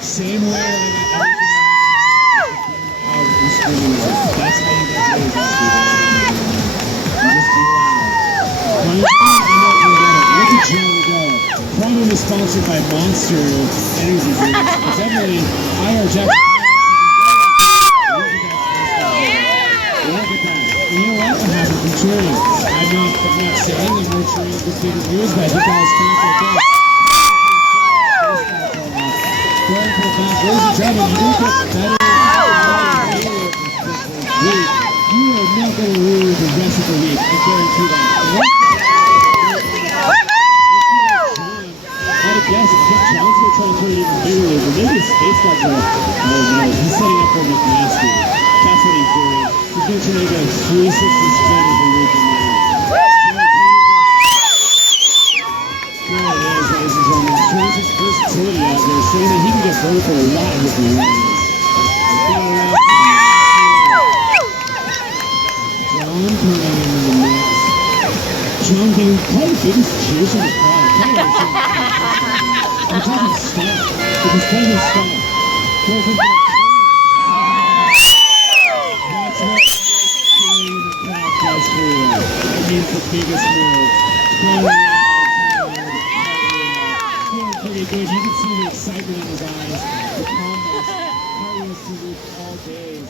Same way that I got everything that's how you get those out. Just be loud. Look at Joe go. Probably sponsored by Monster Energy Drink. It's definitely IR Jackson. Look at that. And you know what? I have been cheering. I'm not saying I'm nurturing the favorite news, but I think that was kind of okay. Going for the back. Ladies and gentlemen, you get better. You are not going to lose the rest of the week. I guarantee that. Yes, John's going to try and turn it even bigger, but maybe a space got there. Oh no, he's setting up for McNasty. That's what he's doing. He's going to try to make a 360 spin of the loop in there. There it is, ladies and gentlemen. Shows his versatility out there, showing that he can get vertical a lot with the runs. John coming into the mix. John getting probably the biggest cheers in the crowd. It doesn't stop. It just doesn't stop. That's what the crowd does for you. It means the biggest move. Feeling pretty good. You can see the excitement in his eyes. The calmness. How he has to loop all days.